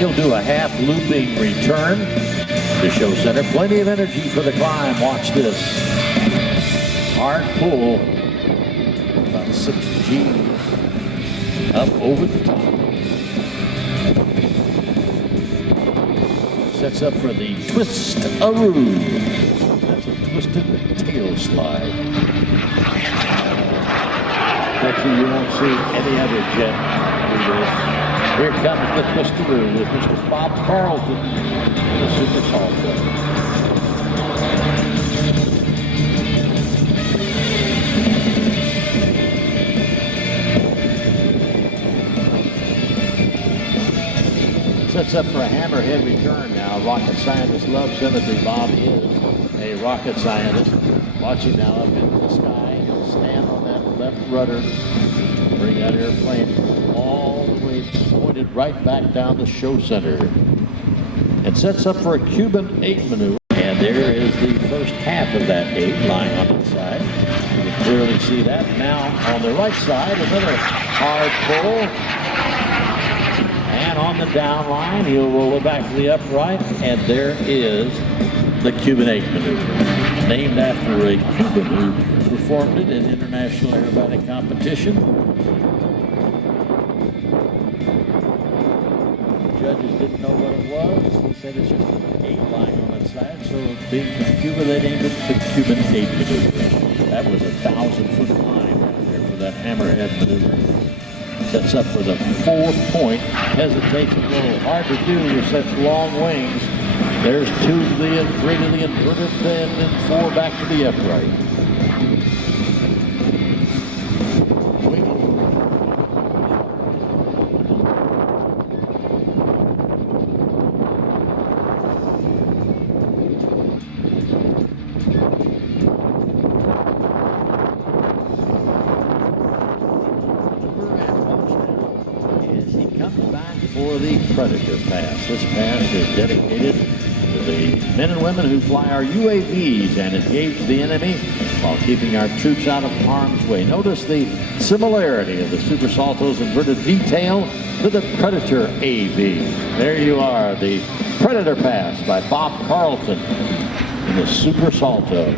he'll do a half looping return to show center. Plenty of energy for the climb. Watch this. Hard pull. About 6 G's up over the top. Sets up for the twist-a-roo. That's a twisted tail slide. Bet you won't see any other jet do this. Here comes the twist-a-roo with Mr. Bob Carlton in the Super Salto. Sets up for a hammerhead return now. Rocket scientist loves symmetry. Bob is a rocket scientist. Watch him now up in the sky. He'll stand on that left rudder. Bring that airplane all the way pointed right back down the show center. It sets up for a Cuban 8 maneuver. And there is the first half of that 8 lying on the side. You can clearly see that. Now on the right side, another hard pull. And on the down line, he'll roll it back to the upright, and there is the Cuban 8 maneuver, named after a Cuban who performed it in international aerobatic competition. The judges didn't know what it was. They said it's just an 8 lying on its side, so being from Cuba, they named it the Cuban 8 maneuver. That was a 1,000-foot climb right there for that hammerhead maneuver. Sets up for the 4-point. Hesitates a little hard to do with such long wings. There's 2 to the end, 3 to the inverted bend, and 4 back to the upright. Back for the Predator Pass. This pass is dedicated to the men and women who fly our UAVs and engage the enemy while keeping our troops out of harm's way. Notice the similarity of the Super Salto's inverted V-tail to the Predator AV. There you are, the Predator Pass by Bob Carlton in the Super Salto.